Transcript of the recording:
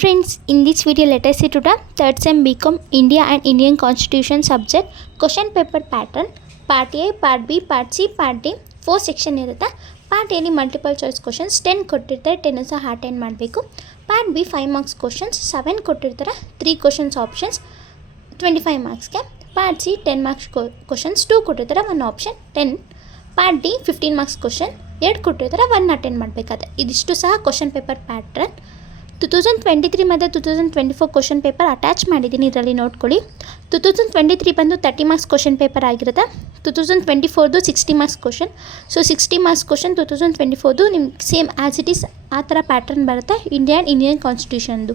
friends, in this video let us see today third sem BCom India and Indian Constitution subject question paper pattern part A, part B, part C, part D 4 section ಇರುತ್ತೆ. Part ಎಲ್ಲಿ multiple choice questions 10 ಕೊಟ್ಟಿರ್ತಾರೆ, 10 ಸಹ attend ಮಾಡಬೇಕು. Part B 5 marks questions 7 ಕೊಟ್ಟಿರ್ತಾರೆ, 3 questions options 25 ಮಾರ್ಕ್ಸ್ಗೆ. Part C 10 marks questions 2 ಕೊಟ್ಟಿರ್ತಾರೆ, 1 option 10. Part D 15 marks question 2 ಕೊಟ್ಟಿರ್ತಾರೆ, 1 attend ಮಾಡಬೇಕಾದ್ರೆ. ಇದಿಷ್ಟು ಸಹ ಕ್ವಶನ್ ಪೇಪರ್ ಪ್ಯಾಟ್ರನ್ 2023 ಮತ್ತು 2024 ಕ್ವಶನ್ ಪೇಪರ್ ಅಟ್ಯಾಚ್ ಮಾಡಿದ್ದೀನಿ, ಇದರಲ್ಲಿ ನೋಡ್ಕೊಳ್ಳಿ. 2023 ಬಂದು 30 ಮಾರ್ಕ್ಸ್ ಕ್ವಶನ್ ಪೇಪರ್ ಆಗಿರುತ್ತೆ. 2024ದು 60 marks question. So 60 marks question 2024ದು ನಿಮ್ಗೆ ಸೇಮ್ ಆ್ಯಸ್ ಇಟ್ ಈಸ್ ಆ ಥರ ಪ್ಯಾಟ್ರನ್ ಬರುತ್ತೆ ಇಂಡಿಯನ್ ಕಾನ್ಸ್ಟಿಟ್ಯೂಷನ್ದು.